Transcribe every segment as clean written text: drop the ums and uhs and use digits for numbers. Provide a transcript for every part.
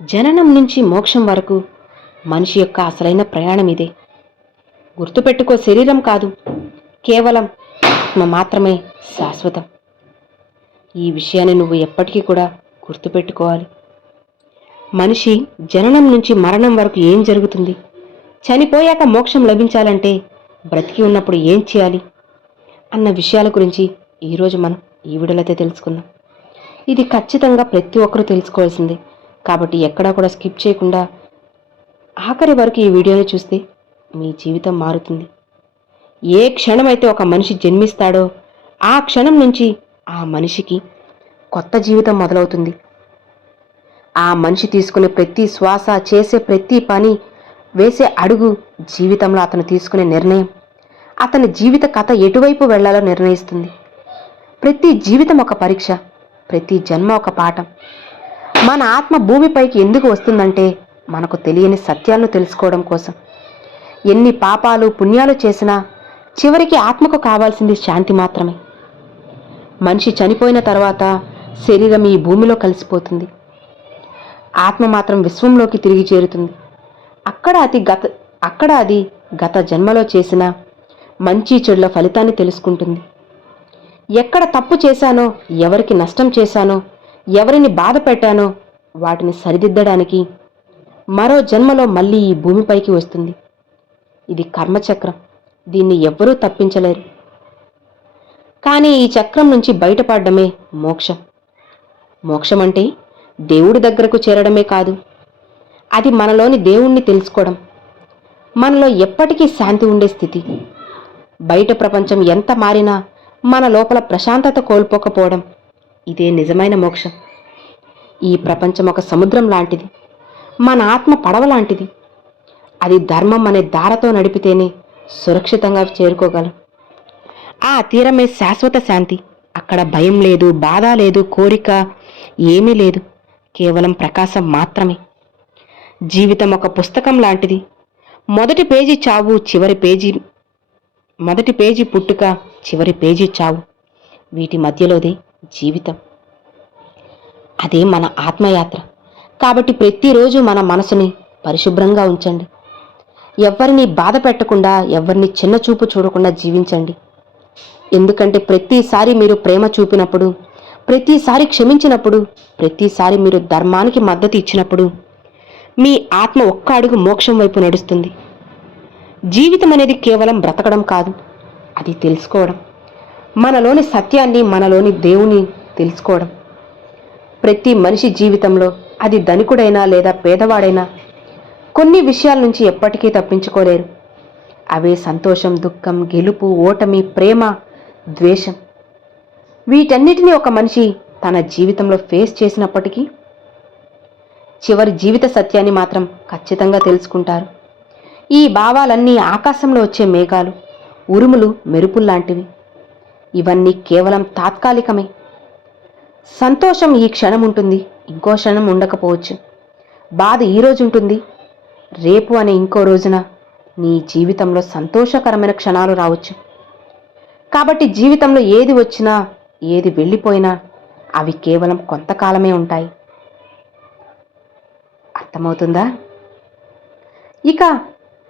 జననం నుంచి మోక్షం వరకు మనిషి యొక్క అసలైన ప్రయాణం ఇదే. గుర్తుపెట్టుకో, శరీరం కాదు, కేవలం ఆత్మ మాత్రమే శాశ్వతం. ఈ విషయాన్ని నువ్వు ఎప్పటికీ కూడా గుర్తుపెట్టుకోవాలి. మనిషి జననం నుంచి మరణం వరకు ఏం జరుగుతుంది, చనిపోయాక మోక్షం లభించాలంటే బ్రతికి ఉన్నప్పుడు ఏం చేయాలి అన్న విషయాల గురించి ఈరోజు మనం ఈ వీడియోలో అయితే తెలుసుకుందాం. ఇది ఖచ్చితంగా ప్రతి ఒక్కరూ తెలుసుకోవాల్సిందే. కాబట్టి ఎక్కడా కూడా స్కిప్ చేయకుండా ఆఖరి వరకు ఈ వీడియోని చూస్తే మీ జీవితం మారుతుంది. ఏ క్షణమైతే ఒక మనిషి జన్మిస్తాడో ఆ క్షణం నుంచి ఆ మనిషికి కొత్త జీవితం మొదలవుతుంది. ఆ మనిషి తీసుకునే ప్రతి శ్వాస, చేసే ప్రతి పని, వేసే అడుగు జీవితంలో అతను తీసుకునే నిర్ణయం అతని జీవిత కథ ఎటువైపు వెళ్లాలో నిర్ణయిస్తుంది. ప్రతి జీవితం ఒక పరీక్ష, ప్రతి జన్మ ఒక పాఠం. మన ఆత్మ భూమిపైకి ఎందుకు వస్తుందంటే మనకు తెలియని సత్యాలను తెలుసుకోవడం కోసం. ఎన్ని పాపాలు పుణ్యాలు చేసినా చివరికి ఆత్మకు కావాల్సింది శాంతి మాత్రమే. మనిషి చనిపోయిన తర్వాత శరీరం ఈ భూమిలో కలిసిపోతుంది. ఆత్మ మాత్రం విశ్వంలోకి తిరిగి చేరుతుంది. అక్కడ అది గత జన్మలో చేసిన మంచి చెడుల ఫలితాన్ని తెలుసుకుంటుంది. ఎక్కడ తప్పు చేశానో, ఎవరికి నష్టం చేశానో, ఎవరిని బాధ పెట్టానో వాటిని సరిదిద్దడానికి మరో జన్మలో మళ్ళీ ఈ భూమిపైకి వస్తుంది. ఇది కర్మచక్రం. దీన్ని ఎవ్వరూ తప్పించలేరు. కానీ ఈ చక్రం నుంచి బయటపడడమే మోక్షం. మోక్షం అంటే దేవుడి దగ్గరకు చేరడమే కాదు, అది మనలోని దేవుణ్ణి తెలుసుకోవడం, మనలో ఎప్పటికీ శాంతి ఉండే స్థితి. బయట ప్రపంచం ఎంత మారినా మన లోపల ప్రశాంతత కోల్పోకపోవడం, ఇదే నిజమైన మోక్షం. ఈ ప్రపంచం ఒక సముద్రం లాంటిది, మన ఆత్మ పడవ లాంటిది. అది ధర్మం అనే దారతో నడిపితేనే సురక్షితంగా చేరుకోగలం. ఆ తీరమే శాశ్వత శాంతి. అక్కడ భయం లేదు, బాధ లేదు, కోరిక ఏమీ లేదు, కేవలం ప్రకాశం మాత్రమే. జీవితం ఒక పుస్తకం లాంటిది. మొదటి పేజీ చావు, మొదటి పేజీ పుట్టుక, చివరి పేజీ చావు. వీటి మధ్యలోదే జీవితం. అదే మన ఆత్మయాత్ర. కాబట్టి ప్రతిరోజు మన మనసుని పరిశుభ్రంగా ఉంచండి. ఎవరిని బాధ పెట్టకుండా, ఎవరిని చిన్నచూపు చూడకుండా జీవించండి. ఎందుకంటే ప్రతిసారి మీరు ప్రేమ చూపినప్పుడు, ప్రతిసారి క్షమించినప్పుడు, ప్రతిసారి మీరు ధర్మానికి మద్దతు ఇచ్చినప్పుడు మీ ఆత్మ ఒక్క అడుగు మోక్షం వైపు నడుస్తుంది. జీవితం అనేది కేవలం బ్రతకడం కాదు, అది తెలుసుకోవడం. మనలోని సత్యాన్ని, మనలోని దేవుని తెలుసుకోవడం. ప్రతి మనిషి జీవితంలో, అది ధనికుడైనా లేదా పేదవాడైనా, కొన్ని విషయాల నుంచి ఎప్పటికీ తప్పించుకోలేరు. అవే సంతోషం, దుఃఖం, గెలుపు, ఓటమి, ప్రేమ, ద్వేషం. వీటన్నిటినీ ఒక మనిషి తన జీవితంలో ఫేస్ చేసినప్పటికీ చివరి జీవిత సత్యాన్ని మాత్రం ఖచ్చితంగా తెలుసుకుంటారు. ఈ భావాలన్నీ ఆకాశంలో వచ్చే మేఘాలు, ఉరుములు, మెరుపుల్లాంటివి. ఇవన్నీ కేవలం తాత్కాలికమే. సంతోషం ఈ క్షణం ఉంటుంది, ఇంకో క్షణం ఉండకపోవచ్చు. బాధ ఈరోజు ఉంటుంది, రేపు అనే ఇంకో రోజున నీ జీవితంలో సంతోషకరమైన క్షణాలు రావచ్చు. కాబట్టి జీవితంలో ఏది వచ్చినా, ఏది వెళ్ళిపోయినా అవి కేవలం కొంతకాలమే ఉంటాయి. అర్థమవుతుందా? ఇక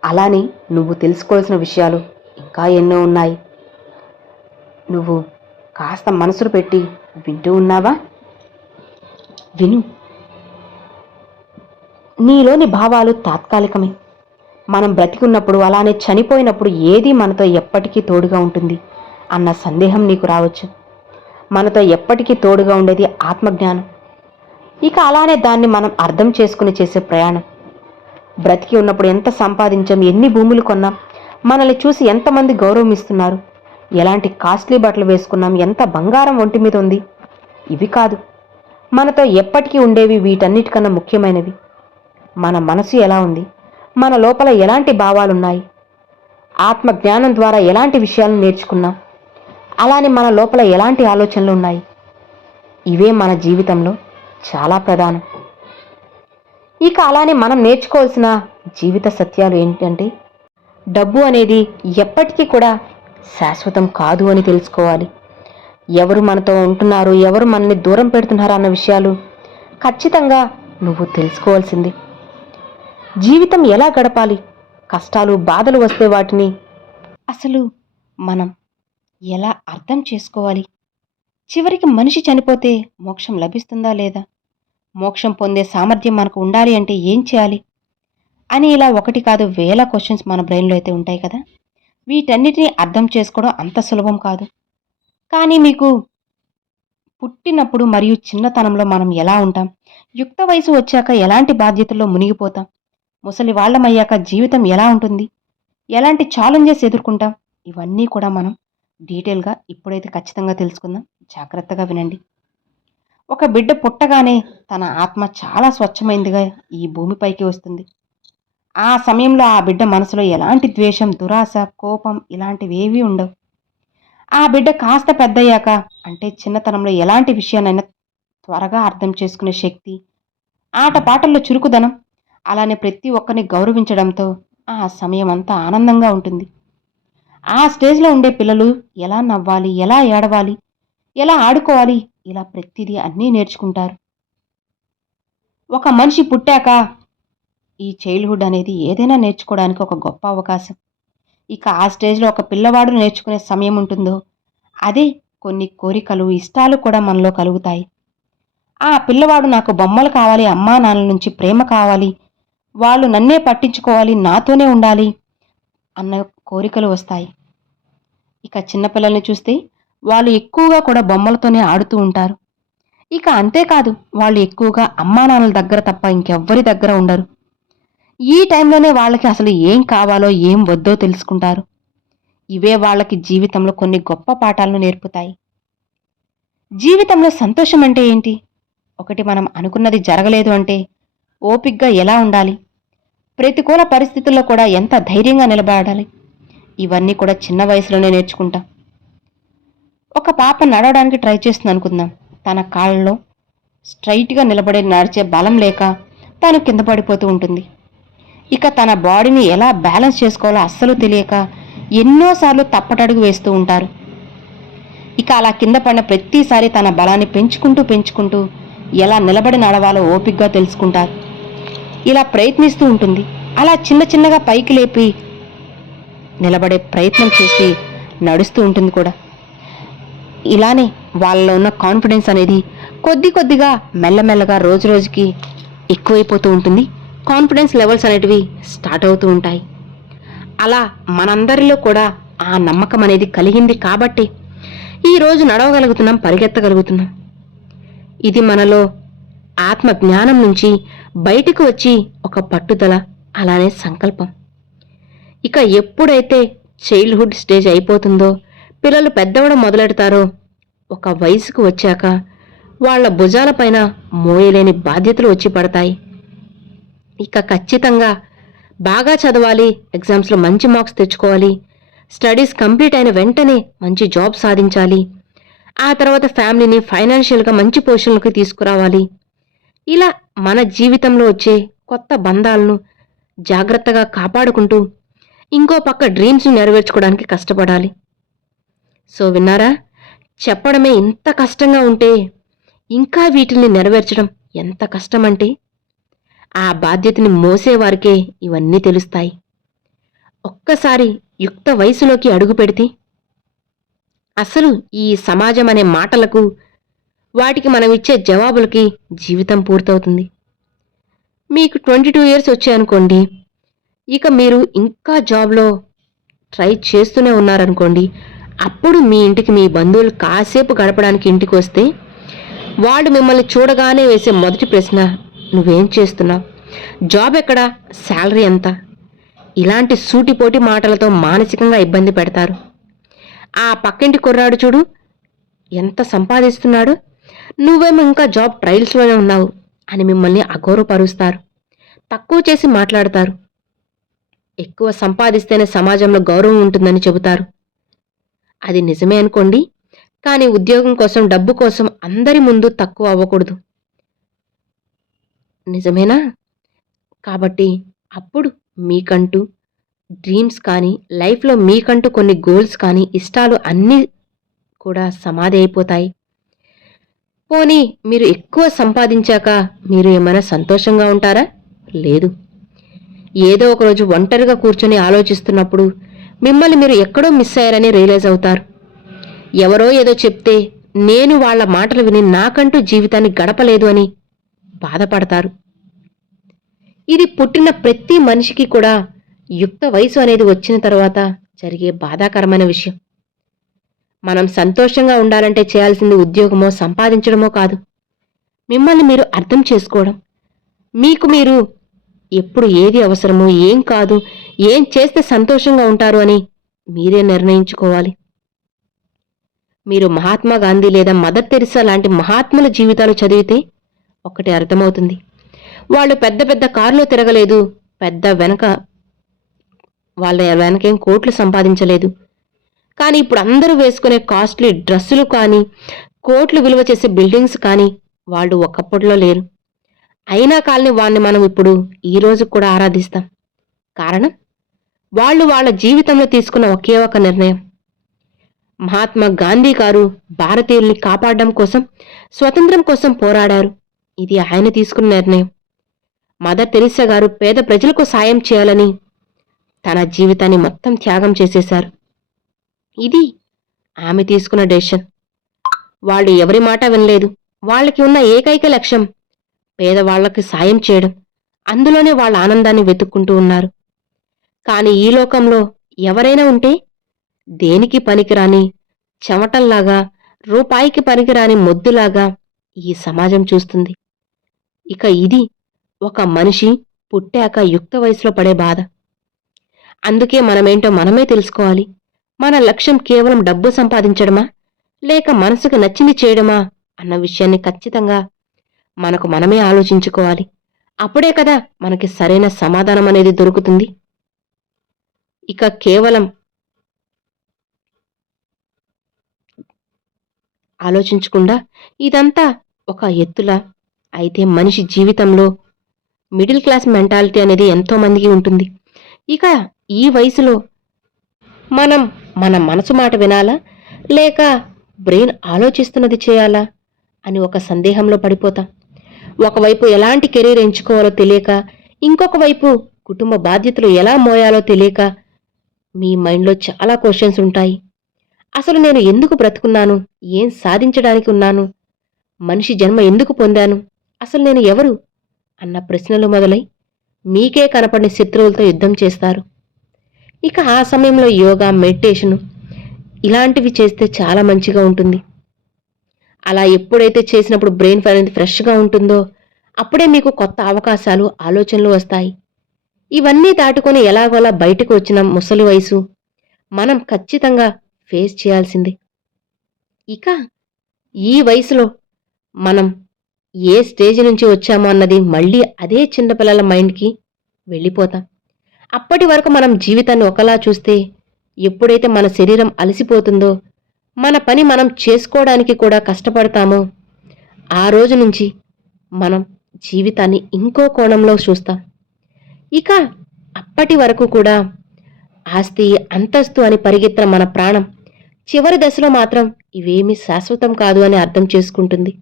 అలానే నువ్వు తెలుసుకోవాల్సిన విషయాలు ఇంకా ఎన్నో ఉన్నాయి. నువ్వు కాస్త మనసులు పెట్టి వింటూ ఉన్నావా? విను. నీలోని భావాలు తాత్కాలికమే. మనం బ్రతికున్నప్పుడు, అలానే చనిపోయినప్పుడు ఏది మనతో ఎప్పటికీ తోడుగా ఉంటుంది అన్న సందేహం నీకు రావచ్చు. మనతో ఎప్పటికీ తోడుగా ఉండేది ఆత్మజ్ఞానం. ఇక అలానే దాన్ని మనం అర్థం చేసుకుని చేసే ప్రయాణం. బ్రతికి ఉన్నప్పుడు ఎంత సంపాదించాం, ఎన్ని భూములు కొన్నాం, మనల్ని చూసి ఎంతమంది గౌరవం ఇస్తున్నారు, ఎలాంటి కాస్ట్లీ బట్టలు వేసుకున్నాం, ఎంత బంగారం ఒంటి మీద ఉంది, ఇవి కాదు మనతో ఎప్పటికీ ఉండేవి. వీటన్నిటికన్నా ముఖ్యమైనవి మన మనసు ఎలా ఉంది, మన లోపల ఎలాంటి భావాలున్నాయి, ఆత్మ జ్ఞానం ద్వారా ఎలాంటి విషయాలను నేర్చుకున్నాం, అలానే మన లోపల ఎలాంటి ఆలోచనలు ఉన్నాయి. ఇవే మన జీవితంలో చాలా ప్రధానం. ఇక అలానే మనం నేర్చుకోవాల్సిన జీవిత సత్యాలు ఏంటంటే, డబ్బు అనేది ఎప్పటికీ కూడా శాశ్వతం కాదు అని తెలుసుకోవాలి. ఎవరు మనతో ఉంటున్నారు, ఎవరు మనల్ని దూరం పెడుతున్నారు అన్న విషయాలు ఖచ్చితంగా నువ్వు తెలుసుకోవాల్సింది. జీవితం ఎలా గడపాలి, కష్టాలు బాధలు వస్తే వాటిని అసలు మనం ఎలా అర్థం చేసుకోవాలి, చివరికి మనిషి చనిపోతే మోక్షం లభిస్తుందా లేదా, మోక్షం పొందే సామర్థ్యం మనకు ఉండాలి అంటే ఏం చేయాలి అని ఇలా ఒకటి కాదు వేల క్వశ్చన్స్ మన బ్రెయిన్లో అయితే ఉంటాయి కదా. వీటన్నిటిని అర్థం చేసుకోవడం అంత సులభం కాదు. కానీ మీకు పుట్టినప్పుడు మరియు చిన్నతనంలో మనం ఎలా ఉంటాం, యుక్త వయసు వచ్చాక ఎలాంటి బాధ్యతల్లో మునిగిపోతాం, ముసలి వాళ్ళమయ్యాక జీవితం ఎలా ఉంటుంది, ఎలాంటి ఛాలెంజెస్ ఎదుర్కొంటాం, ఇవన్నీ కూడా మనం డీటెయిల్గా ఇప్పుడైతే ఖచ్చితంగా తెలుసుకుందాం. జాగ్రత్తగా వినండి. ఒక బిడ్డ పుట్టగానే తన ఆత్మ చాలా స్వచ్ఛమైందిగా ఈ భూమిపైకి వస్తుంది. ఆ సమయంలో ఆ బిడ్డ మనసులో ఎలాంటి ద్వేషం, దురాశ, కోపం ఇలాంటివి ఏవీ ఉండవు. ఆ బిడ్డ కాస్త పెద్దయ్యాక అంటే చిన్నతనంలో ఎలాంటి విషయాన్నైనా త్వరగా అర్థం చేసుకునే శక్తి, ఆటపాటల్లో చురుకుదనం, అలానే ప్రతి ఒక్కరిని గౌరవించడంతో ఆ సమయం అంతా ఆనందంగా ఉంటుంది. ఆ స్టేజ్లో ఉండే పిల్లలు ఎలా నవ్వాలి, ఎలా ఏడవాలి, ఎలా ఆడుకోవాలి, ఇలా ప్రతిదీ అన్నీ నేర్చుకుంటారు. ఒక మనిషి పుట్టాక ఈ చైల్డ్హుడ్ అనేది ఏదైనా నేర్చుకోవడానికి ఒక గొప్ప అవకాశం. ఇక ఆ స్టేజ్లో ఒక పిల్లవాడు నేర్చుకునే సమయం ఉంటుందో అదే కొన్ని కోరికలు, ఇష్టాలు కూడా మనలో కలుగుతాయి. ఆ పిల్లవాడు నాకు బొమ్మలు కావాలి, అమ్మా నాన్నల నుంచి ప్రేమ కావాలి, వాళ్ళు నన్నే పట్టించుకోవాలి, నాతోనే ఉండాలి అన్న కోరికలు వస్తాయి. ఇక చిన్నపిల్లల్ని చూస్తే వాళ్ళు ఎక్కువగా కూడా బొమ్మలతోనే ఆడుతూ ఉంటారు. ఇక అంతేకాదు, వాళ్ళు ఎక్కువగా అమ్మా నాన్నల దగ్గర తప్ప ఇంకెవ్వరి దగ్గర ఉండరు. ఈ టైంలోనే వాళ్ళకి అసలు ఏం కావాలో ఏం వద్దో తెలుసుకుంటారు. ఇవే వాళ్ళకి జీవితంలో కొన్ని గొప్ప పాఠాలను నేర్పుతాయి. జీవితంలో సంతోషం అంటే ఏంటి, ఒకటి మనం అనుకున్నది జరగలేదు అంటే ఓపిగ్గా ఎలా ఉండాలి, ప్రతికూల పరిస్థితుల్లో కూడా ఎంత ధైర్యంగా నిలబడాలి, ఇవన్నీ కూడా చిన్న వయసులోనే నేర్చుకుంటాం. ఒక పాప నడవడానికి ట్రై చేస్తుంది అనుకుందాం. తన కాళ్ళలో స్ట్రైట్గా నిలబడి నడిచే బలం లేక తను కింద పడిపోతూ ఉంటుంది. ఇక తన బాడీని ఎలా బ్యాలెన్స్ చేసుకోవాలో అస్సలు తెలియక ఎన్నోసార్లు తప్పటడుగు వేస్తూ ఉంటారు. ఇక అలా కింద పడిన ప్రతిసారి తన బలాన్ని పెంచుకుంటూ ఎలా నిలబడి నడవాలో ఓపిగ్గా తెలుసుకుంటారు. ఇలా ప్రయత్నిస్తూ ఉంటుంది. అలా చిన్నగా పైకి లేపి నిలబడే ప్రయత్నం చేసి నడుస్తూ ఉంటుంది కూడా. ఇలానే వాళ్ళలో ఉన్న కాన్ఫిడెన్స్ అనేది కొద్దిగా మెల్లమెల్లగా రోజుకి ఎక్కువైపోతూ ఉంటుంది. కాన్ఫిడెన్స్ లెవెల్స్ అనేటివి స్టార్ట్ అవుతూ ఉంటాయి. అలా మనందరిలో కూడా ఆ నమ్మకం అనేది కలిగింది కాబట్టి ఈరోజు నడవగలుగుతున్నాం, పరిగెత్తగలుగుతున్నాం. ఇది మనలో ఆత్మ జ్ఞానం నుంచి బయటకు వచ్చి ఒక పట్టుదల, అలానే సంకల్పం. ఇక ఎప్పుడైతే చైల్డ్హుడ్ స్టేజ్ అయిపోతుందో, పిల్లలు పెద్దవడం మొదలెడతారో, ఒక వయసుకు వచ్చాక వాళ్ళ భుజాలపైన మోయలేని బాధ్యతలు వచ్చి పడతాయి. ఇక ఖచ్చితంగా బాగా చదవాలి, ఎగ్జామ్స్లో మంచి మార్క్స్ తెచ్చుకోవాలి, స్టడీస్ కంప్లీట్ అయిన వెంటనే మంచి జాబ్ సాధించాలి, ఆ తర్వాత ఫ్యామిలీని ఫైనాన్షియల్గా మంచి పొజిషన్లోకి తీసుకురావాలి. ఇలా మన జీవితంలో వచ్చే కొత్త బంధాలను జాగ్రత్తగా కాపాడుకుంటూ ఇంకో పక్క డ్రీమ్స్ని నెరవేర్చుకోవడానికి కష్టపడాలి. సో విన్నారా, చెప్పడమే ఇంత కష్టంగా ఉంటే ఇంకా వీటిని నెరవేర్చడం ఎంత కష్టమంటే ఆ బాధ్యతని మోసేవారికే ఇవన్నీ తెలుస్తాయి. ఒక్కసారి యుక్త వయసులోకి అడుగు పెడితే అసలు ఈ సమాజం అనే మాటలకు, వాటికి మనం ఇచ్చే జవాబులకి జీవితం పూర్తవుతుంది. మీకు 22 years వచ్చాయనుకోండి, ఇక మీరు ఇంకా జాబ్లో ట్రై చేస్తూనే ఉన్నారనుకోండి, అప్పుడు మీ ఇంటికి మీ బంధువులు కాసేపు గడపడానికి ఇంటికి వస్తే వాళ్ళు మిమ్మల్ని చూడగానే వేసే మొదటి ప్రశ్న, నువ్వేం చేస్తున్నావు, జాబ్ ఎక్కడా, శాలరీ ఎంత, ఇలాంటి సూటిపోటి మాటలతో మానసికంగా ఇబ్బంది పెడతారు. ఆ పక్కింటి కుర్రాడు చూడు ఎంత సంపాదిస్తున్నాడు, నువ్వేమో ఇంకా జాబ్ ట్రయల్స్లోనే ఉన్నావు అని మిమ్మల్ని అగౌరవపరుస్తారు, తక్కువ చేసి మాట్లాడతారు. ఎక్కువ సంపాదిస్తేనే సమాజంలో గౌరవం ఉంటుందని చెబుతారు. అది నిజమే అనుకోండి, కానీ ఉద్యోగం కోసం, డబ్బు కోసం అందరి ముందు తక్కువ అవ్వకూడదు. నిజమేనా? కాబట్టి అప్పుడు మీకంటూ డ్రీమ్స్ కానీ, లైఫ్లో మీకంటూ కొన్ని గోల్స్ కానీ, ఇష్టాలు అన్నీ కూడా సమాధి అయిపోతాయి. పోనీ మీరు ఎక్కువ సంపాదించాక మీరు ఏమైనా సంతోషంగా ఉంటారా? లేదు. ఏదో ఒకరోజు ఒంటరిగా కూర్చొని ఆలోచిస్తున్నప్పుడు మిమ్మల్ని మీరు ఎక్కడో మిస్ అయ్యారని రియలైజ్ అవుతారు. ఎవరో ఏదో చెప్తే నేను వాళ్ళ మాటలు విని నాకంటూ జీవితాన్ని గడపలేదు అని బాధపడతారు. ఇది పుట్టిన ప్రతి మనిషికి కూడా యుక్త వయసు అనేది వచ్చిన తర్వాత జరిగే బాధాకరమైన విషయం. మనం సంతోషంగా ఉండాలంటే చేయాల్సింది ఉద్యోగమో సంపాదించడమో కాదు, మిమ్మల్ని మీరు అర్థం చేసుకోవడం. మీకు మీరు ఎప్పుడు ఏది అవసరమో, ఏం కాదు, ఏం చేస్తే సంతోషంగా ఉంటారు అని మీరే నిర్ణయించుకోవాలి. మీరు మహాత్మా గాంధీ లేదా మదర్ తెరిసా లాంటి మహాత్ముల జీవితాలు చదివితే ఒక్కటే అర్థమవుతుంది. వాళ్ళు పెద్ద పెద్ద కారులో తిరగలేదు, వాళ్ళ వెనకేం కోట్లు సంపాదించలేదు. కానీ ఇప్పుడు అందరూ వేసుకునే కాస్ట్లీ డ్రెస్సులు కానీ, కోట్లు విలువ చేసే బిల్డింగ్స్ కానీ వాళ్ళు ఒకప్పట్లో లేరు. అయినా కాలని వాళ్ళని మనం ఇప్పుడు ఈ రోజు కూడా ఆరాధిస్తాం. కారణం, వాళ్ళు వాళ్ళ జీవితంలో తీసుకున్న ఒకే ఒక నిర్ణయం. మహాత్మా గాంధీ గారు భారతీయుల్ని కాపాడడం కోసం, స్వతంత్రం కోసం పోరాడారు. ఇది ఆయన తీసుకున్న నిర్ణయం. మదర్ తెరిసా గారు పేద ప్రజలకు సాయం చేయాలని తన జీవితాన్ని మొత్తం త్యాగం చేసేశారు. ఇది ఆమె తీసుకున్న డెసిషన్. వాళ్ళు ఎవరి మాట వినలేదు. వాళ్ళకి ఉన్న ఏకైక లక్ష్యం పేదవాళ్లకు సాయం చేయడం. అందులోనే వాళ్ళ ఆనందాన్ని వెతుక్కుంటూ ఉన్నారు. కానీ ఈ లోకంలో ఎవరైనా ఉంటే దేనికి పనికిరాని చెమటల్లాగా, రూపాయికి పనికిరాని మొద్దులాగా ఈ సమాజం చూస్తుంది. ఇక ఇది ఒక మనిషి పుట్టాక యుక్త వయసులో పడే బాధ. అందుకే మనమేంటో మనమే తెలుసుకోవాలి. మన లక్ష్యం కేవలం డబ్బు సంపాదించడమా, లేక మనసుకు నచ్చింది చేయడమా అన్న విషయాన్ని ఖచ్చితంగా మనకు మనమే ఆలోచించుకోవాలి. అప్పుడే కదా మనకి సరైన సమాధానం అనేది దొరుకుతుంది. ఇక కేవలం ఆలోచించకుండా ఇదంతా ఒక ఎత్తులా అయితే మనిషి జీవితంలో మిడిల్ క్లాస్ మెంటాలిటీ అనేది ఎంతో మందికి ఉంటుంది. ఇక ఈ వయసులో మనం మన మనసు మాట వినాలా, లేక బ్రెయిన్ ఆలోచిస్తున్నది చేయాలా అని ఒక సందేహంలో పడిపోతాం. ఒకవైపు ఎలాంటి కెరీర్ ఎంచుకోవాలో తెలియక, ఇంకొక వైపు కుటుంబ బాధ్యతలు ఎలా మోయాలో తెలియక మీ మైండ్లో చాలా క్వశ్చన్స్ ఉంటాయి. అసలు నేను ఎందుకు బ్రతుకున్నాను? ఏం సాధించడానికి ఉన్నాను? మనిషి జన్మ ఎందుకు పొందాను? అసలు నేను ఎవరు అన్న ప్రశ్నలు మొదలై మీకే కనపడిన శత్రువులతో యుద్ధం చేస్తారు. ఇక ఆ సమయంలో యోగా, మెడిటేషను ఇలాంటివి చేస్తే చాలా మంచిగా ఉంటుంది. అలా ఎప్పుడైతే చేసినప్పుడు బ్రెయిన్ అనేది ఫ్రెష్గా ఉంటుందో అప్పుడే మీకు కొత్త అవకాశాలు, ఆలోచనలు వస్తాయి. ఇవన్నీ దాటుకొని ఎలాగోలా బయటకు వచ్చిన ముసలి వయసు మనం ఖచ్చితంగా ఫేస్ చేయాల్సిందే. ఇక ఈ వయసులో మనం ఏ స్టేజ్ నుంచి వచ్చామో అన్నది మళ్ళీ అదే చిన్నపిల్లల మైండ్కి వెళ్ళిపోతాం. అప్పటి వరకు మనం జీవితాన్ని ఒకలా చూస్తే ఎప్పుడైతే మన శరీరం అలసిపోతుందో, మన పని మనం చేసుకోవడానికి కూడా కష్టపడతామో ఆ రోజు నుంచి మనం జీవితాన్ని ఇంకో కోణంలో చూస్తాం. ఇక అప్పటి వరకు కూడా ఆస్తి, అంతస్తు అని పరిగెత్తిన మన ప్రాణం చివరి దశలో మాత్రం ఇవేమీ శాశ్వతం కాదు అని అర్థం చేసుకుంటుంది.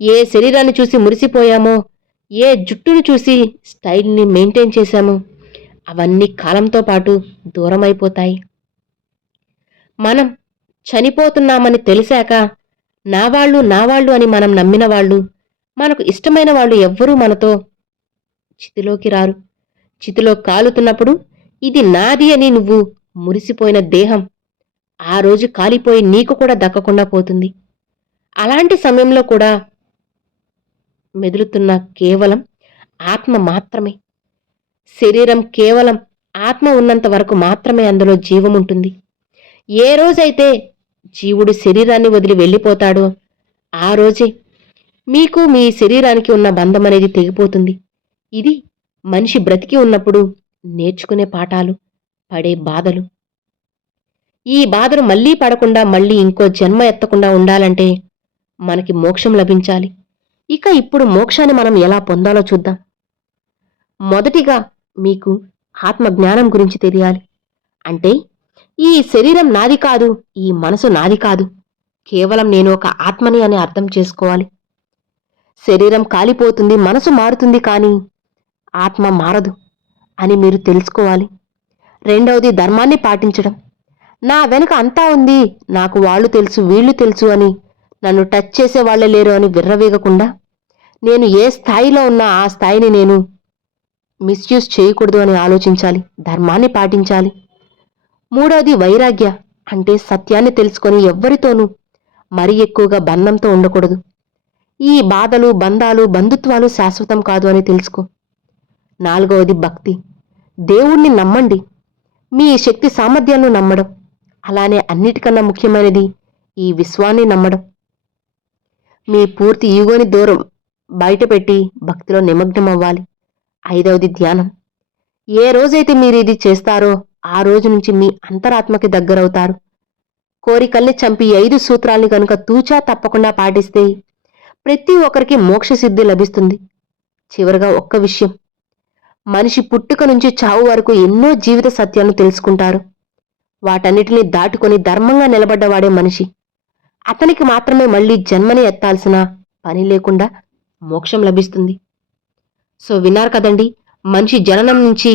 ఏ శరీరాన్ని చూసి మురిసిపోయామో, ఏ జుట్టును చూసి స్టైల్ని మెయింటైన్ చేశామో అవన్నీ కాలంతో పాటు దూరమైపోతాయి. మనం చనిపోతున్నామని తెలిసాక నావాళ్ళు అని మనం నమ్మిన వాళ్ళు, మనకు ఇష్టమైన వాళ్ళు ఎవ్వరూ మనతో చితిలోకి రారు. చితిలో కాలుతున్నప్పుడు ఇది నాది అని నువ్వు మురిసిపోయిన దేహం ఆ రోజు కాలిపోయి నీకు కూడా దక్కకుండా పోతుంది. అలాంటి సమయంలో కూడా మెదులుతున్న కేవలం ఆత్మ మాత్రమే. శరీరం కేవలం ఆత్మ ఉన్నంత వరకు మాత్రమే అందులో జీవం ఉంటుంది. ఏ రోజైతే జీవుడు శరీరాన్ని వదిలి వెళ్ళిపోతాడో ఆ రోజే మీకు మీ శరీరానికి ఉన్న బంధం అనేది తెగిపోతుంది. ఇది మనిషి బ్రతికి ఉన్నప్పుడు నేర్చుకునే పాఠాలు, పడే బాధలు. ఈ బాధలు మళ్ళీ పడకుండా, మళ్ళీ ఇంకో జన్మ ఎత్తకుండా ఉండాలంటే మనకి మోక్షం లభించాలి. ఇక ఇప్పుడు మోక్షాన్ని మనం ఎలా పొందాలో చూద్దాం. మొదటిగా మీకు ఆత్మజ్ఞానం గురించి తెలియాలి. అంటే ఈ శరీరం నాది కాదు, ఈ మనసు నాది కాదు, కేవలం నేను ఒక ఆత్మని అని అర్థం చేసుకోవాలి. శరీరం కాలిపోతుంది, మనసు మారుతుంది, కానీ ఆత్మ మారదు అని మీరు తెలుసుకోవాలి. రెండవది ధర్మాన్ని పాటించడం. నా వెనుక అంతా ఉంది, నాకు వాళ్ళు తెలుసు వీళ్ళు తెలుసు అని, నన్ను టచ్ చేసే వాళ్ళే లేరు అని విర్రవీగకుండా, నేను ఏ స్థాయిలో ఉన్నా ఆ స్థాయిని నేను మిస్యూజ్ చేయకూడదు అని ఆలోచించాలి, ధర్మాన్ని పాటించాలి. మూడవది వైరాగ్య, అంటే సత్యాన్ని తెలుసుకొని ఎవ్వరితోనూ మరీ ఎక్కువగా బంధంతో ఉండకూడదు. ఈ బాధలు, బంధాలు, బంధుత్వాలు శాశ్వతం కాదు అని తెలుసుకో. నాలుగవది భక్తి. దేవుణ్ణి నమ్మండి, మీ శక్తి సామర్థ్యాలను నమ్మడం. అలానే అన్నిటికన్నా ముఖ్యమైనది ఈ విశ్వాన్ని నమ్మడం. మీ పూర్తి ఈగోని దూరం బయటపెట్టి భక్తిలో నిమగ్నమవ్వాలి. ఐదవది ధ్యానం. ఏ రోజైతే మీరు ఇది చేస్తారో ఆ రోజు నుంచి మీ అంతరాత్మకి దగ్గరవుతారు. కోరికల్ని చంపి 5 సూత్రాల్ని కనుక తూచా తప్పకుండా పాటిస్తే ప్రతి ఒక్కరికి మోక్షసిద్ధి లభిస్తుంది. చివరగా ఒక్క విషయం, మనిషి పుట్టుక నుంచి చావు వరకు ఎన్నో జీవిత సత్యాలను తెలుసుకుంటారు. వాటన్నిటినీ దాటుకొని ధర్మంగా నిలబడ్డవాడే మనిషి. అతనికి మాత్రమే మళ్లీ జన్మని ఎత్తాల్సిన పని లేకుండా మోక్షం లభిస్తుంది. సో విన్నారు కదండి, మనిషి జననం నుంచి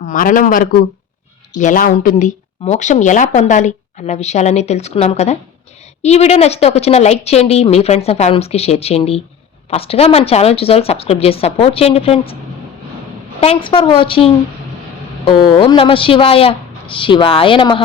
మరణం వరకు ఎలా ఉంటుంది, మోక్షం ఎలా పొందాలి అన్న విషయాలన్నీ తెలుసుకున్నాం కదా. ఈ వీడియో నచ్చితే ఒక చిన్న లైక్ చేయండి, మీ ఫ్రెండ్స్ అండ్ ఫ్యామిలీస్కి షేర్ చేయండి. ఫస్ట్గా మన ఛానల్ చూసారు సబ్స్క్రైబ్ చేసి సపోర్ట్ చేయండి ఫ్రెండ్స్. Thanks for watching. ఓం నమః శివాయ. శివాయ నమః.